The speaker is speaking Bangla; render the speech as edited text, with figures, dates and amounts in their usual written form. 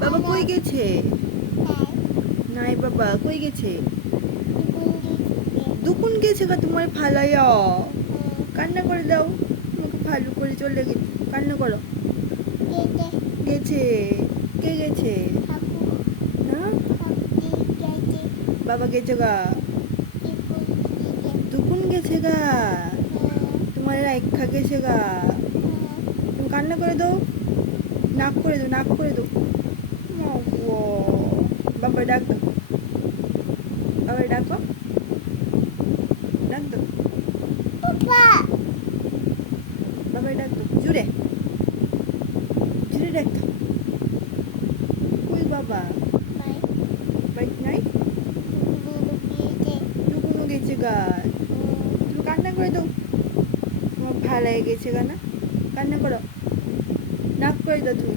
বাবা কই গেছে? নাই বাবা কই গেছে? দুকুন গেছে গা তোমার ফালাইয়া। কান্না করে দাও, তোমাকে ভালো করে চলে গেছে, কান্না করো। গেছে, কে গেছে? হ্যাঁ বাবা গেছে গা, দুকুন গেছে গা, তোমার রাইখা গেছে গা। তুমি কান্না করে দাও, নাক করে দাও, নাক করে দাও। মাগো, বাবা ডাক দাও, বাবা ডাকো, ডাক দাও, বাবা ডাক দাও, জুড়ে জুড়ে ডাক দাও। কই বাবা? বাইক নাই, দুকুনও গেছে গা। তুমি কান্না করে দাও, তোমার ভালো গেছে গা না, কান্না করো, নাক করে দাও তুমি।